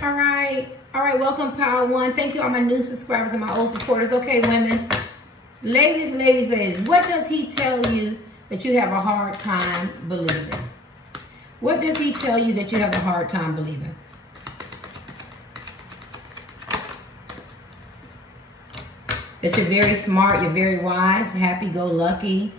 All right, welcome, Power One. Thank you, all my new subscribers and my old supporters. Okay, women. Ladies, what does he tell you that you have a hard time believing? What does he tell you that you have a hard time believing? That you're very smart, you're very wise, happy-go-lucky.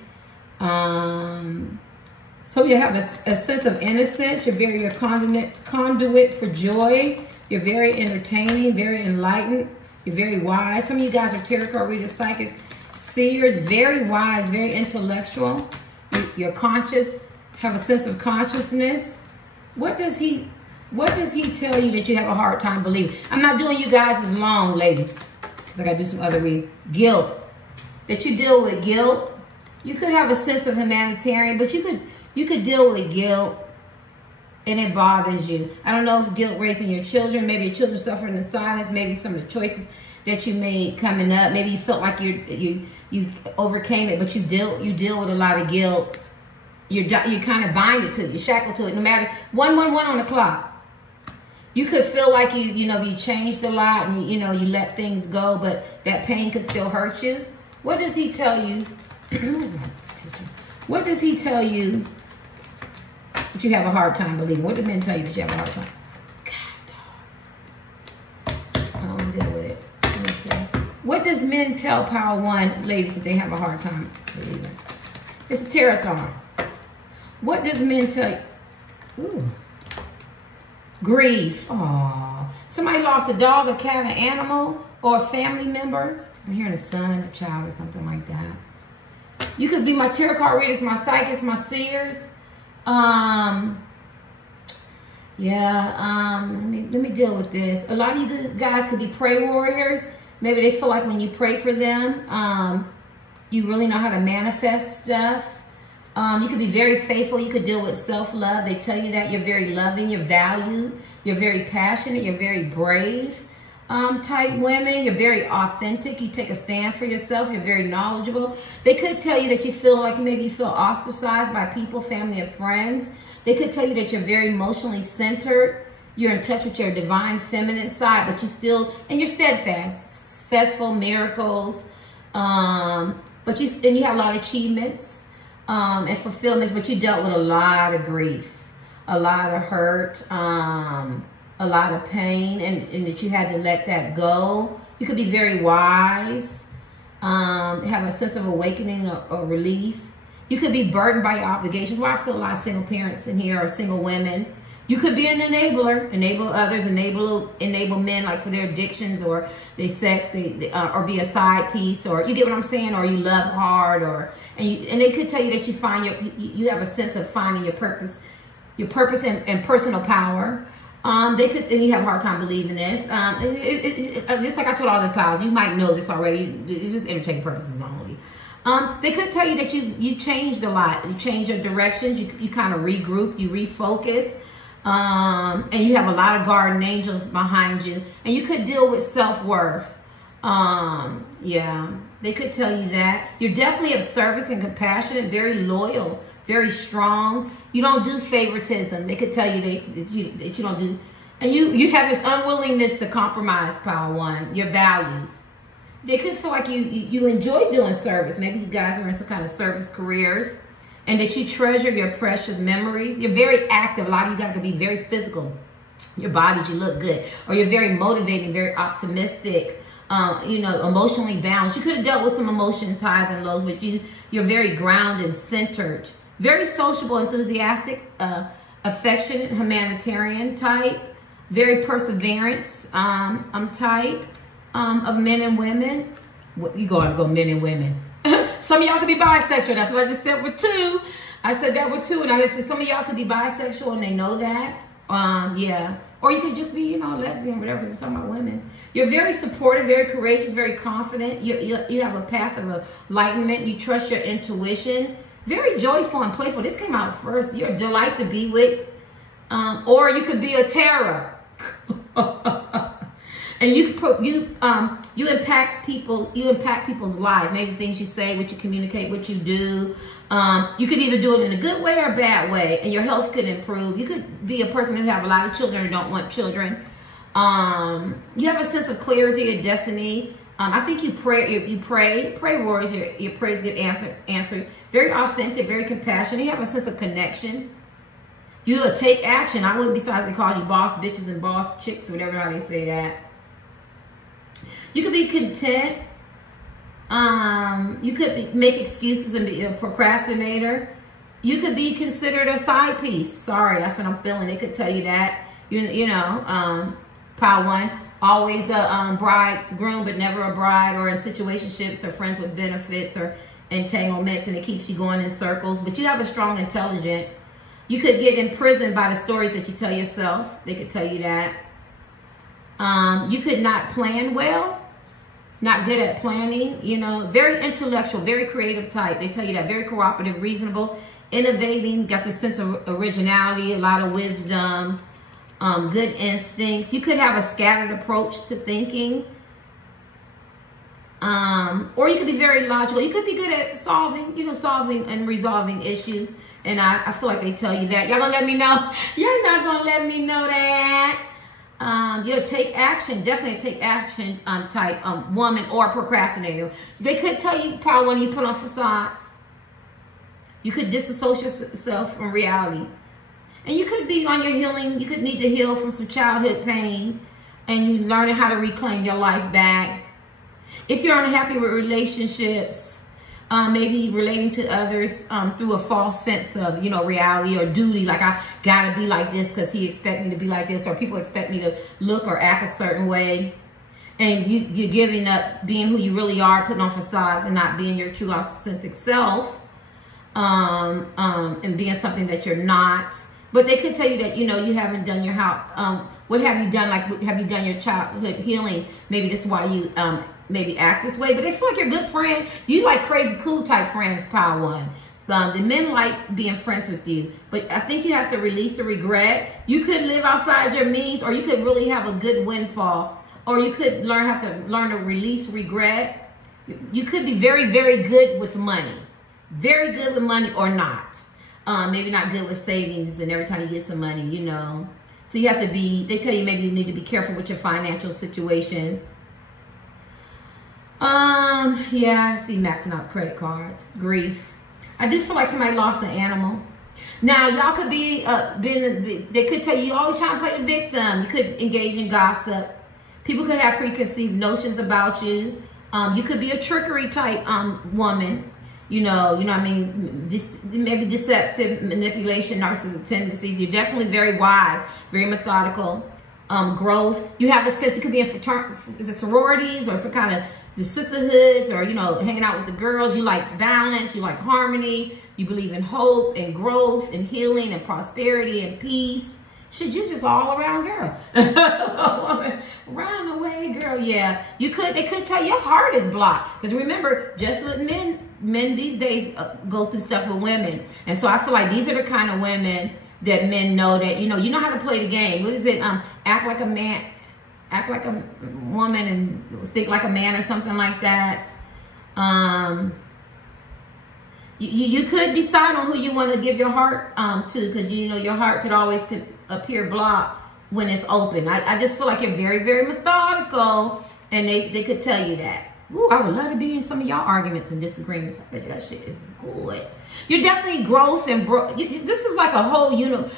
So you have a sense of innocence. You're a conduit for joy. You're very entertaining, very enlightened. You're very wise. Some of you guys are tarot card readers, psychics, seers. Very wise, very intellectual. You're conscious, have a sense of consciousness. What does he tell you that you have a hard time believing? I'm not doing you guys as long, ladies, because I got to do some other reading. Guilt. That you deal with guilt. You could have a sense of humanitarian, but you could deal with guilt and it bothers you. I don't know if guilt raising your children, maybe your children suffering in silence, maybe some of the choices that you made coming up, maybe you felt like you overcame it, but you deal with a lot of guilt. You kind of bind it to it, you shackle to it, no matter 111 on the clock. You could feel like you changed a lot and you let things go, but that pain could still hurt you. What does he tell you? Where's my teacher? What does he tell you that you have a hard time believing? What do men tell you that you have a hard time? God, dog. I don't deal with it. Let me see. What does men tell Power One ladies that they have a hard time believing? It's a Tarotathon. What does men tell you? Ooh. Grief. Aww. Somebody lost a dog, a cat, an animal, or a family member. I'm hearing a son, a child, or something like that. You could be my tarot card readers, my psychics, my seers. Let me deal with this. A lot of you guys could be prayer warriors. Maybe they feel like when you pray for them, you really know how to manifest stuff. You could be very faithful. You could deal with self-love. They tell you that you're very loving, you're valued, you're very passionate, you're very brave. Type women, you're very authentic, you take a stand for yourself, you're very knowledgeable. They could tell you that you feel like maybe you feel ostracized by people, family, and friends. They could tell you that you're very emotionally centered, you're in touch with your divine feminine side, but you're steadfast, successful, miracles, and you have a lot of achievements and fulfillments, but you dealt with a lot of grief, a lot of hurt, a lot of pain, and that you had to let that go. You could be very wise, have a sense of awakening or release. You could be burdened by your obligations. Well, I feel a lot of single parents in here, or single women. You could be an enabler, enable others, enable men, like for their addictions or their sex, or be a side piece, or you get what I'm saying, or you love hard, and they could tell you that you have a sense of finding your purpose and personal power. And you have a hard time believing this. Just like I told all the powers, you might know this already. It's just entertaining purposes only. They could tell you that you changed a lot. You changed your directions. You kind of regrouped. You refocused. And you have a lot of guardian angels behind you. And you could deal with self-worth. They could tell you that. You're definitely of service and compassionate, very loyal, very strong. You don't do favoritism. They could tell you that you don't do. And you have this unwillingness to compromise, Power One, your values. They could feel like you enjoy doing service. Maybe you guys are in some kind of service careers. And that you treasure your precious memories. You're very active. A lot of you guys could be very physical. Your bodies, you look good. Or you're very motivating, very optimistic. Emotionally balanced. You could have dealt with some emotions, highs and lows, but you're very grounded, centered. Very sociable, enthusiastic, affectionate, humanitarian type. Very perseverance type of men and women. You go men and women. Some of y'all could be bisexual. That's what I just said with two. I said that with two. And I said some of y'all could be bisexual and they know that. Or you could just be, lesbian, whatever. We're talking about women. You're very supportive, very courageous, very confident. You have a path of enlightenment. You trust your intuition. Very joyful and playful. This came out first. You're a delight to be with. Or you could be a terror. And you impact people's lives. Maybe things you say, what you communicate, what you do. You could either do it in a good way or a bad way, and your health could improve. You could be a person who have a lot of children or don't want children. You have a sense of clarity and destiny. I think you pray warriors, your prayers get answered. Very authentic, very compassionate. You have a sense of connection. You will take action. I wouldn't be surprised they call you boss bitches and boss chicks, whatever how they say that. You could be content. You could make excuses and be a procrastinator. You could be considered a side piece. Sorry, that's what I'm feeling. They could tell you that. You know, pile one. Always a bride's groom, but never a bride, or in situationships or friends with benefits or entanglements, and it keeps you going in circles. But you have a strong intelligence. You could get imprisoned by the stories that you tell yourself. They could tell you that. You could not plan well. Not good at planning. You know, very intellectual, very creative type. They tell you that. Very cooperative, reasonable, innovating, got the sense of originality, a lot of wisdom. Good instincts. You could have a scattered approach to thinking. Or you could be very logical. You could be good at solving and resolving issues. And I feel like they tell you that. Y'all gonna let me know? You're not gonna let me know that. You'll take action, definitely take action type woman or procrastinator. They could tell you probably when you put on facades. You could disassociate yourself from reality. And you could be on your healing. You could need to heal from some childhood pain. And you learning how to reclaim your life back. If you're unhappy with relationships, maybe relating to others through a false sense of, you know, reality or duty. Like, I got to be like this because he expects me to be like this. Or people expect me to look or act a certain way. And you're giving up being who you really are, putting on facades and not being your true authentic self. And being something that you're not. But they could tell you that, you know, you haven't done your house. What have you done? Like, have you done your childhood healing? Maybe that's why you maybe act this way. But they feel like you're a good friend. You like crazy cool type friends, pile one. The men like being friends with you. But I think you have to release the regret. You could live outside your means, or you could really have a good windfall. Or you could have to learn to release regret. You could be very, very good with money. Very good with money or not. Maybe not good with savings and every time you get some money, you know. So you have to be, they tell you maybe you need to be careful with your financial situations. Yeah, I see maxing out credit cards. Grief. I do feel like somebody lost an animal. Now, y'all could be, they could tell you always trying to play the victim. You could engage in gossip. People could have preconceived notions about you. You could be a trickery type woman. You know what I mean? Maybe deceptive, manipulation, narcissistic tendencies. You're definitely very wise, very methodical. Growth. You have a sense, you could be in sororities or some kind of the sisterhoods, or, you know, hanging out with the girls. You like balance, you like harmony. You believe in hope and growth and healing and prosperity and peace. Shit, you just all around girl. Round the way, girl. Yeah. They could tell your heart is blocked. Because remember, just with men these days go through stuff with women. And so I feel like these are the kind of women that men know that, you know how to play the game. What is it? Act like a man, act like a woman and think like a man or something like that. You could decide on who you want to give your heart to, because, you know, your heart could always appear blocked when it's open. I just feel like you're very, very methodical, and they could tell you that. Ooh, I would love to be in some of y'all arguments and disagreements. I bet you that shit is good. You're definitely growth and this is like a whole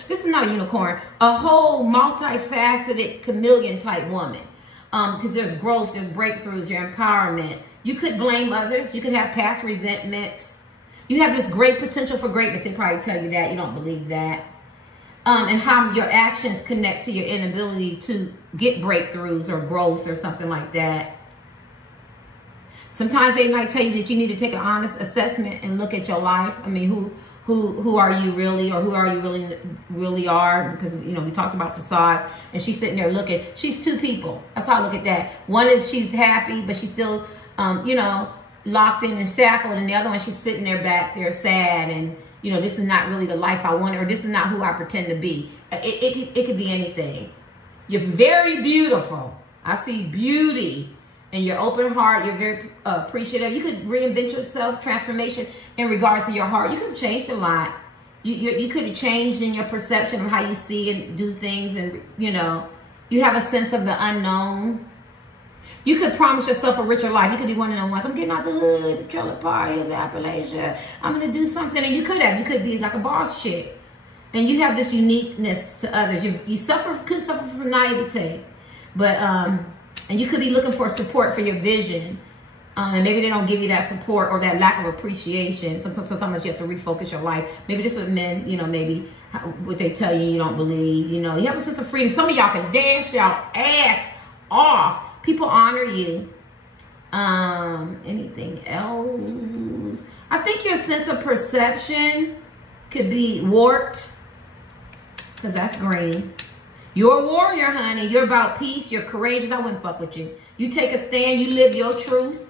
this is not a unicorn, a whole multifaceted chameleon type woman. Because there's growth, there's breakthroughs, your empowerment. You could blame others. You could have past resentments. You have this great potential for greatness. They probably tell you that. You don't believe that. And how your actions connect to your inability to get breakthroughs or growth or something like that. Sometimes they might tell you that you need to take an honest assessment and look at your life. I mean, who are you really, or who are you really are? Because, you know, we talked about facades, and she's sitting there looking. She's two people. That's how I look at that. One is she's happy, but she's still, you know, locked in and shackled, and the other one, she's sitting there back there sad, and, you know, this is not really the life I want, or this is not who I pretend to be. It could be anything. You're very beautiful. I see beauty. And your open heart, you're very appreciative. You could reinvent yourself, transformation in regards to your heart. You could have changed a lot. You could have changed in your perception of how you see and do things, and, you know, You have a sense of the unknown. You could promise yourself a richer life. You could be one of the ones, I'm getting out the hood, the trailer party of Appalachia. I'm going to do something. And you could be like a boss chick. And you have this uniqueness to others. You could suffer from some naivete. But, and you could be looking for support for your vision. And maybe they don't give you that support or that lack of appreciation. Sometimes you have to refocus your life. Maybe this is men, you know, maybe what they tell you, you don't believe. You know, you have a sense of freedom. Some of y'all can dance y'all ass off. People honor you. Anything else? I think your sense of perception could be warped. Because that's green. You're a warrior, honey. You're about peace. You're courageous. I wouldn't fuck with you. You take a stand. You live your truth.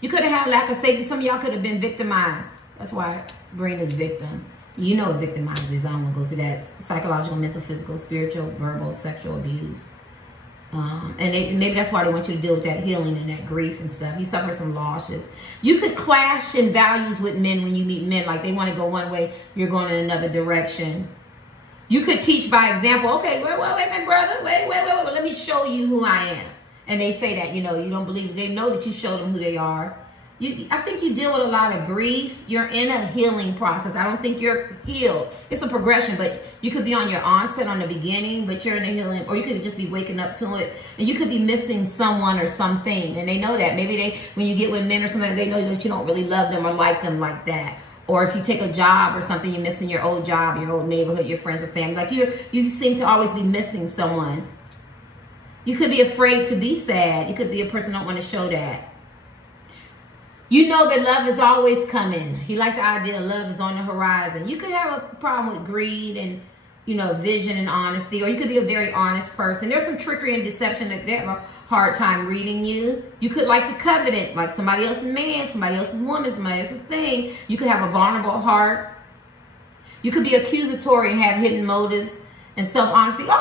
You could have had lack of safety. Some of y'all could have been victimized. That's why green is victim. You know what victimized is. I don't want to go through that. Psychological, mental, physical, spiritual, verbal, sexual abuse. And maybe that's why they want you to deal with that healing and that grief and stuff. You suffer some losses. You could clash in values with men when you meet men. Like they want to go one way, you're going in another direction. You could teach by example. Okay, wait, my brother. Wait. Let me show you who I am. And they say that, you know, you don't believe. They know that you show them who they are. I think you deal with a lot of grief. You're in a healing process. I don't think you're healed. It's a progression, but you could be on your onset on the beginning, but you're in a healing, or you could just be waking up to it. And you could be missing someone or something. And they know that. Maybe when you get with men or something, they know that you don't really love them or like them like that. Or if you take a job or something, you're missing your old job, your old neighborhood, your friends or family. Like you seem to always be missing someone. You could be afraid to be sad. You could be a person who don't want to show that. You know that love is always coming. You like the idea of love is on the horizon. You could have a problem with greed and, you know, vision and honesty. Or you could be a very honest person. There's some trickery and deception that they have a hard time reading you. You could like to covet it, like somebody else's man, somebody else's woman, somebody else's thing. You could have a vulnerable heart. You could be accusatory and have hidden motives and self-honesty. Let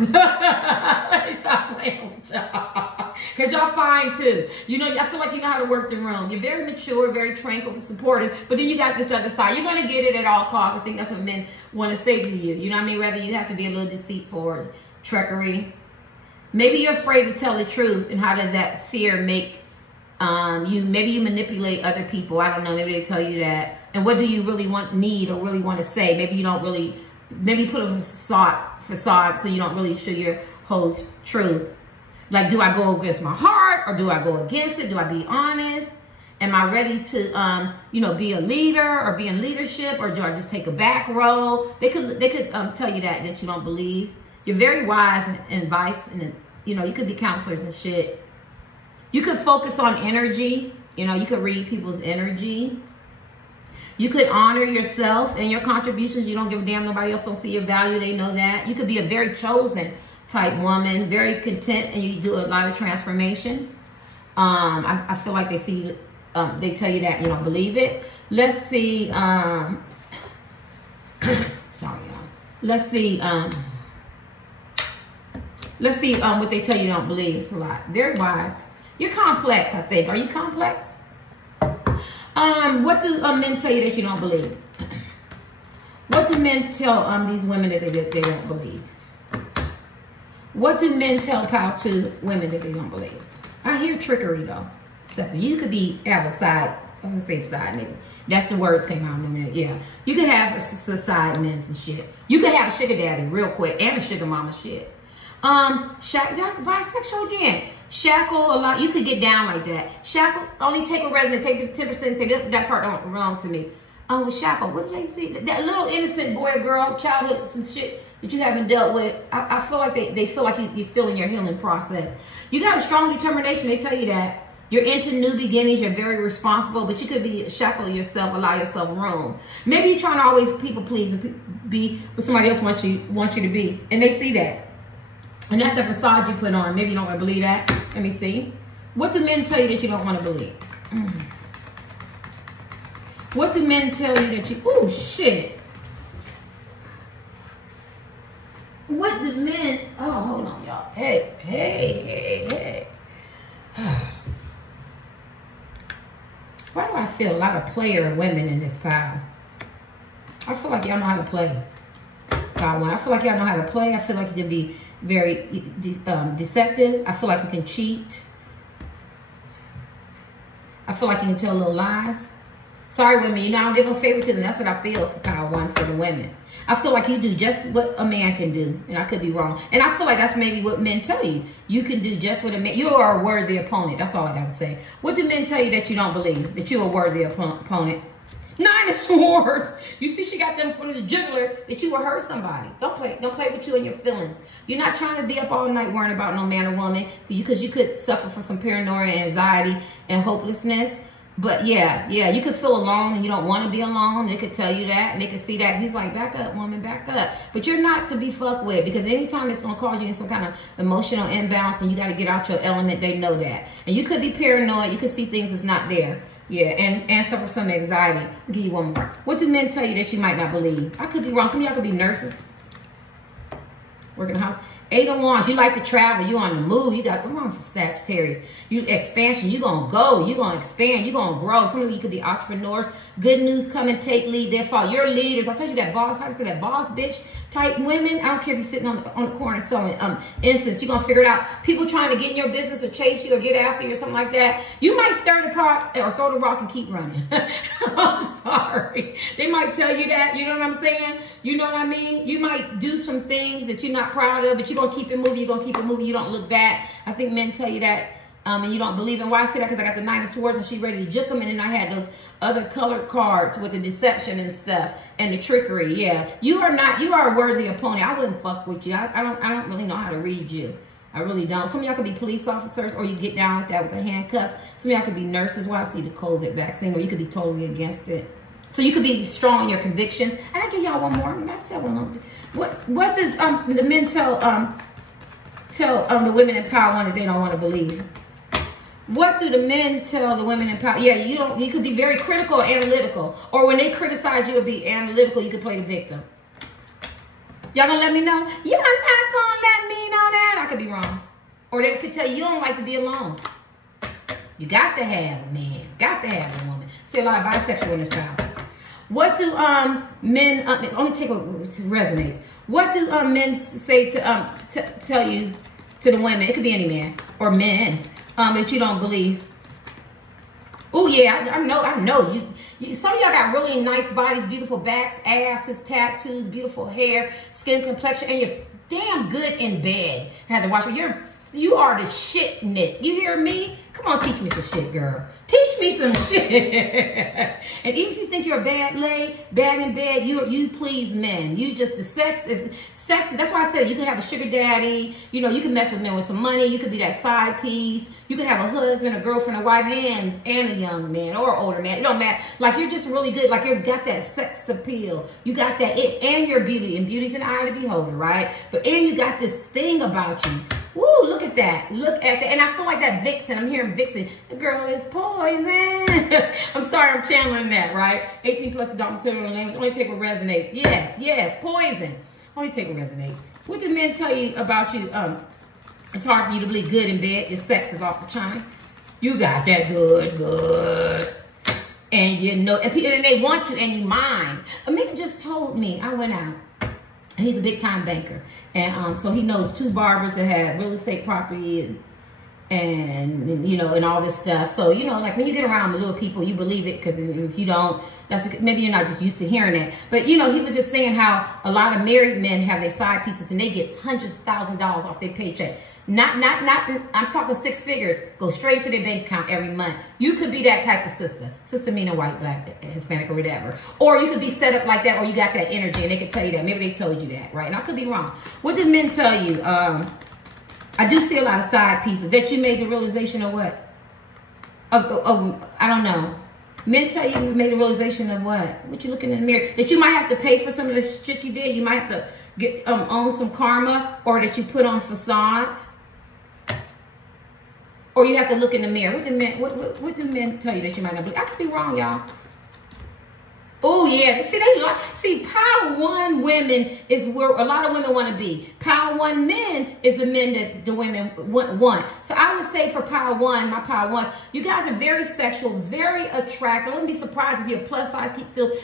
me stop playing with y'all. Because y'all fine too. You know, I feel like you know how to work the room. You're very mature, very tranquil, supportive. But then you got this other side. You're going to get it at all costs. I think that's what men want to say to you. You know what I mean? Whether you have to be a little deceitful or trickery. Maybe you're afraid to tell the truth. And how does that fear make you? Maybe you manipulate other people. I don't know. Maybe they tell you that. And what do you really need or really want to say? Maybe you don't really, maybe put a facade so you don't really show your whole truth. Like, do I go against my heart or do I go against it? Do I be honest? Am I ready to, you know, be a leader or be in leadership, or do I just take a back row? They could tell you that you don't believe. You're very wise and advice, and you know, you could be counselors and shit. You could focus on energy. You know, you could read people's energy. You could honor yourself and your contributions. You don't give a damn. Nobody else don't see your value. They know that. You could be a very chosen type woman, very content, and you do a lot of transformations. I feel like they see, they tell you that you don't believe it. Let's see. Sorry, y'all. Let's see what they tell you don't believe. It's a lot. Very wise. You're complex, I think. Are you complex? What do men tell you that you don't believe? What do men tell these women that they don't believe? What do men tell to women that they don't believe? I hear trickery though. You could have a side. I was gonna say side nigga. That's the words came out in a minute. Yeah, you could have a side men and shit. You could have a sugar daddy real quick and a sugar mama shit. That's bisexual again. Shackle a lot. You could get down like that. Shackle, only take a resident, take 10% and say that part don't belong to me. Shackle, what do they see? That little innocent boy or girl, childhood, some shit that you haven't dealt with. I feel like they feel like you're still in your healing process. You got a strong determination. They tell you that. You're into new beginnings. You're very responsible, but you could be shackle yourself, allow yourself room. Maybe you're trying to always people please and be what somebody else wants you to be, and they see that. And that's a facade you put on. Maybe you don't want to believe that. Let me see. What do men tell you that you don't want to believe? What do men tell you that you... Oh, shit. What do men... Oh, hold on, y'all. Hey. Why do I feel a lot of player women in this pile? I feel like y'all know how to play. Power 1. I feel like y'all know how to play. I feel like you can be very deceptive. I feel like you can cheat. I feel like you can tell little lies. Sorry, women, you know, I don't get no favoritism. That's what I feel for Power 1 for the women. I feel like you do just what a man can do, and I could be wrong. And I feel like that's maybe what men tell you. You can do just what a man. You are a worthy opponent. That's all I got to say. What do men tell you that you don't believe? That you're a worthy opponent? 9 of Swords. You see, she got them for the juggler that you will hurt somebody. Don't play with you and your feelings. You're not trying to be up all night worrying about no man or woman because you could suffer from some paranoia, anxiety, and hopelessness. But yeah, you could feel alone and you don't want to be alone. They could tell you that and they could see that. He's like, back up, woman, back up. But you're not to be fucked with, because anytime it's going to cause you in some kind of emotional imbalance and you got to get out your element, they know that. And you could be paranoid. You could see things that's not there. Yeah, and suffer some anxiety. I'll give you one more. What do men tell you that you might not believe? I could be wrong. Some of y'all could be nurses. Work in the house. 8 of Wands. You like to travel. You on the move. You got, come on, Sagittarius. You expansion. You gonna go. You gonna expand. You gonna grow. Some of you could be entrepreneurs. Good news coming. Take lead. Their fault. You're leaders. I told you that boss. How to say that boss bitch type women. I don't care if you're sitting on the corner selling incense. You're gonna figure it out. People trying to get in your business or chase you or get after you or something like that. You might stir the pot or throw the rock and keep running. I'm sorry. They might tell you that. You know what I'm saying? You know what I mean? You might do some things that you're not proud of, but you're going to keep it moving. You're going to keep it moving. You don't look back. I think men tell you that, and you don't believe in. Why I say that? Because I got the 9 of Swords and she's ready to juke them. And then I had those other colored cards with the deception and stuff and the trickery. Yeah. You are a worthy opponent. I wouldn't fuck with you. I don't really know how to read you. I really don't. Some of y'all could be police officers, or you get down with that with the handcuffs. Some of y'all could be nurses. Well, I see the COVID vaccine, or you could be totally against it. So you could be strong in your convictions. And I give y'all one more. I said one. What does the men tell the women in Power 1 that they don't want to believe? What do the men tell the women in Power? Yeah, you could be very critical or analytical. Or when they criticize you, it'll be analytical. You could play the victim. Y'all gonna let me know? You're not gonna let me know that. I could be wrong. Or they could tell you don't like to be alone. You got to have a man. Got to have a woman. See a lot of bisexual in this power. What do men, only take what resonates. What do men say to tell you, to the women? It could be any man or men that you don't believe. Oh yeah, I know. You some of y'all got really nice bodies, beautiful backs, asses, tattoos, beautiful hair, skin complexion, and you're damn good in bed. I had to watch it. You are the shit, Nick. You hear me? Come on, teach me some shit, girl. Teach me some shit. And even if you think you're a bad in bed, you please men. You just, the sex is sexy. That's why I said you can have a sugar daddy. You know, you can mess with men with some money. You could be that side piece. You could have a husband, a girlfriend, a wife, and a young man or older man. It don't matter. Like, you're just really good. Like, you've got that sex appeal. You got that it, and your beauty. And beauty's an eye to the beholder, right? But, and you got this thing about you. Woo, look at that. Look at that. And I feel like that vixen. I'm hearing vixen. The girl is poison. I'm sorry, I'm channeling that, right? 18 plus adult material language. Only take what resonates. Yes, poison. Only take what resonates. What do men tell you about you? It's hard for you to believe good in bed. Your sex is off the chain. You got that good. And you know, and they want you and you mind. A man just told me, I went out. He's a big time banker. And so he knows 2 barbers that have real estate property and you know, and all this stuff. So, you know, like when you get around the little people, you believe it, because if you don't, that's because maybe you're not just used to hearing that. But, you know, he was just saying how a lot of married men have their side pieces and they get hundreds of thousands of dollars off their paycheck. Not, I'm talking 6 figures, go straight to their bank account every month. You could be that type of sister. Sister meaning white, black, Hispanic, or whatever. Or you could be set up like that, or you got that energy and they could tell you that. Maybe they told you that, right? And I could be wrong. What did men tell you? I do see a lot of side pieces. That you made the realization of what? I don't know. Men tell you made a realization of what? What you looking in the mirror? That you might have to pay for some of the shit you did. You might have to get own some karma, or that you put on facades. Or you have to look in the mirror. What do men tell you that you might not believe? I could be wrong, y'all. Oh yeah, see power one women is where a lot of women want to be. Power one men is the men that the women want. So I would say for power one, my power one, you guys are very sexual, very attractive. I wouldn't be surprised if you're plus size,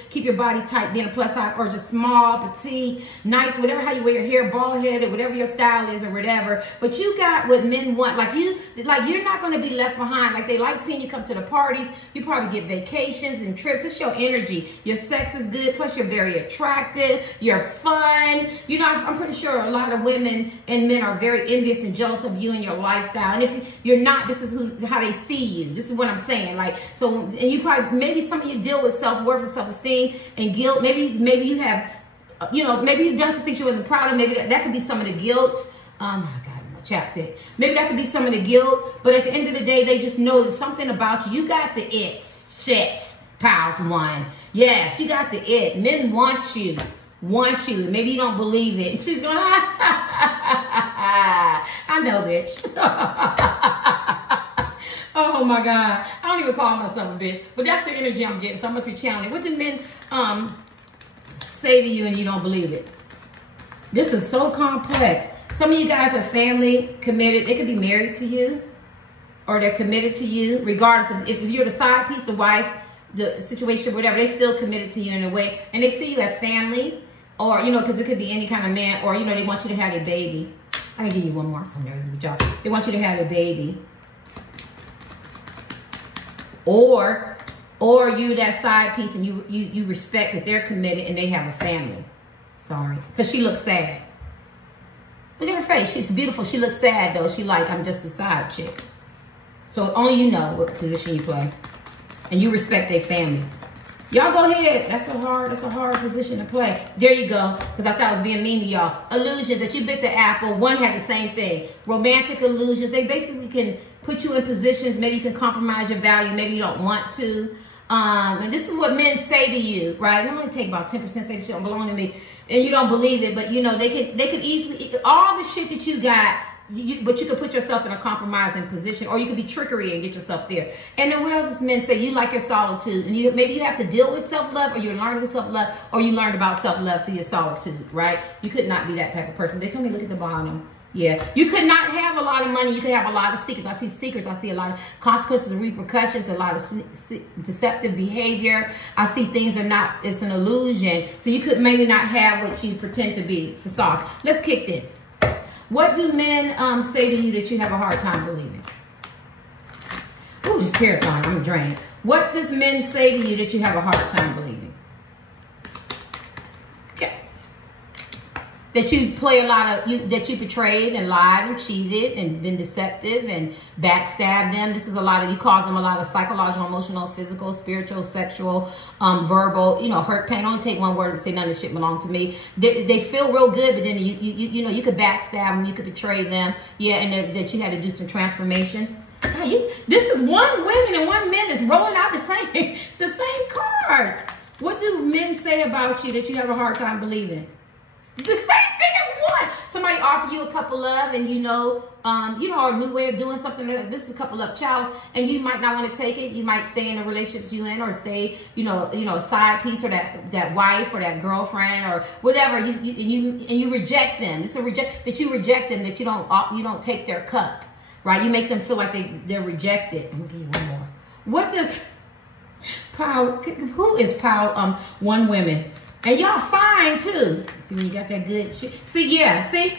keep your body tight, being a plus size, or just small, petite, nice, whatever how you wear your hair, bald headed, whatever your style is or whatever. But you got what men want. You're not going to be left behind. Like they like seeing you come to the parties. You probably get vacations and trips. It's your energy. Your sex is good, plus you're very attractive, you're fun. You know, I'm pretty sure a lot of women and men are very envious and jealous of you and your lifestyle. And if you're not, this is how they see you. This is what I'm saying. Like, so, and you probably, maybe some of you deal with self-worth and self-esteem and guilt. Maybe you have, you know, maybe you've done some things you wasn't proud of. Maybe that could be some of the guilt. Oh my God. Chapstick. Maybe that could be some of the guilt, but at the end of the day, they just know there's something about you. You got the it. Shit. Power one. Yes, you got the it. Men want you. Maybe you don't believe it. She's going, I know, bitch. Oh my God. I don't even call myself a bitch, but that's the energy I'm getting, so I must be channeling. What did men say to you and you don't believe it? This is so complex. Some of you guys are family committed. They could be married to you or they're committed to you, regardless of if you're the side piece, the wife, the situation, whatever, they still committed to you in a way. And they see you as family, or, you know, because it could be any kind of man, or, you know, they want you to have a baby. I can give you one more. They want you to have a baby. Or you that side piece and you respect that they're committed and they have a family. Sorry. Because she looks sad. Look at her face. She's beautiful. She looks sad, though. She like, I'm just a side chick. So only you know what position you play. And you respect their family. Y'all go ahead. That's a hard position to play. There you go. Because I thought I was being mean to y'all. Illusions that you bit the apple. One had the same thing. Romantic illusions. They basically can put you in positions. Maybe you can compromise your value. Maybe you don't want to. And this is what men say to you, right? It only take about 10% say this shit don't belong to me. And you don't believe it. But, you know, they could easily, all the shit that you got, but you could put yourself in a compromising position, or you could be trickery and get yourself there. And then what else does men say? You like your solitude, and maybe you have to deal with self-love, or you're learning self-love, or you learned about self-love through your solitude, right? You could not be that type of person. They told me, look at the bottom. Yeah, you could not have a lot of money. You could have a lot of secrets. I see secrets. I see a lot of consequences and repercussions, a lot of deceptive behavior. I see things are not, it's an illusion. So you could maybe not have what you pretend to be, facade. Let's kick this. What do men say to you that you have a hard time believing? Ooh, it's terrifying. I'm drained. What does men say to you that you have a hard time believing? Okay. That you play a lot of, that you betrayed and lied and cheated and been deceptive and backstabbed them. This is a lot of, you cause them a lot of psychological, emotional, physical, spiritual, sexual, verbal, you know, hurt, pain. Only take one word to say none of this shit belong to me. They feel real good, but then you know, you could backstab them, you could betray them. Yeah, and that you had to do some transformations. God, this is one women and one man is rolling out the same, it's the same cards. What do men say about you that you have a hard time believing? The same thing as one. Somebody offer you a cup of love, and you know, a new way of doing something. This is a couple of childs, and you might not want to take it. You might stay in the relationships you in, or stay, a side piece, or that wife, or that girlfriend, or whatever. And you reject them. It's a reject that you reject them. That you don't take their cup, right? You make them feel like they're rejected. I'm gonna give you one more. What does power? Who is power? One women. And y'all fine too. See when you got that good shit. See, yeah, see?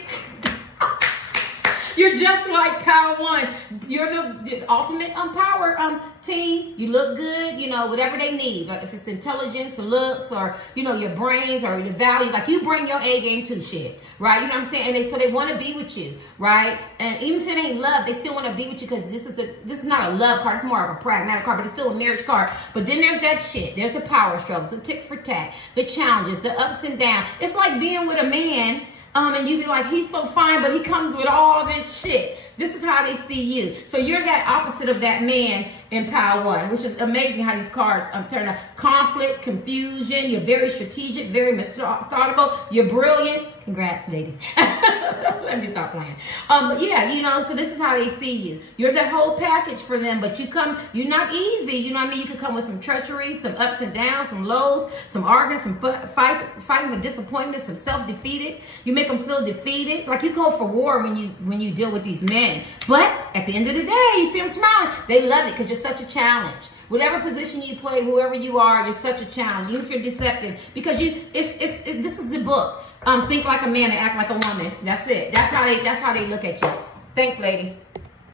You're just like power one. You're the ultimate power team. You look good, whatever they need. If it's intelligence, the looks, or, your brains, or your value. Like, you bring your A game to shit, right? You know what I'm saying? And so they want to be with you, right? And even if it ain't love, they still want to be with you, because this is not a love card. It's more of a pragmatic card, but it's still a marriage card. But then there's that shit. There's the power struggles, the tick for tack, the challenges, the ups and downs. It's like being with a man, and you be like, he's so fine, but he comes with all this shit. This is how they see you. So you're that opposite of that man in power one, which is amazing how these cards turn out. Conflict, confusion. You're very strategic, very methodical. You're brilliant. Congrats, ladies. Let me stop. stop playing. But yeah, you know, so this is how they see you. You're the whole package for them, but you're not easy. You know what I mean? You could come with some treachery, some ups and downs, some lows, some arguments, some fighting for disappointment, some self-defeated. You make them feel defeated. Like you go for war when you deal with these men. But at the end of the day, you see them smiling. They love it because you're such a challenge. Whatever position you play, whoever you are, you're such a challenge. Even if you're deceptive, because this is the book. Think like a man and act like a woman. That's it. That's how they look at you. Thanks, ladies.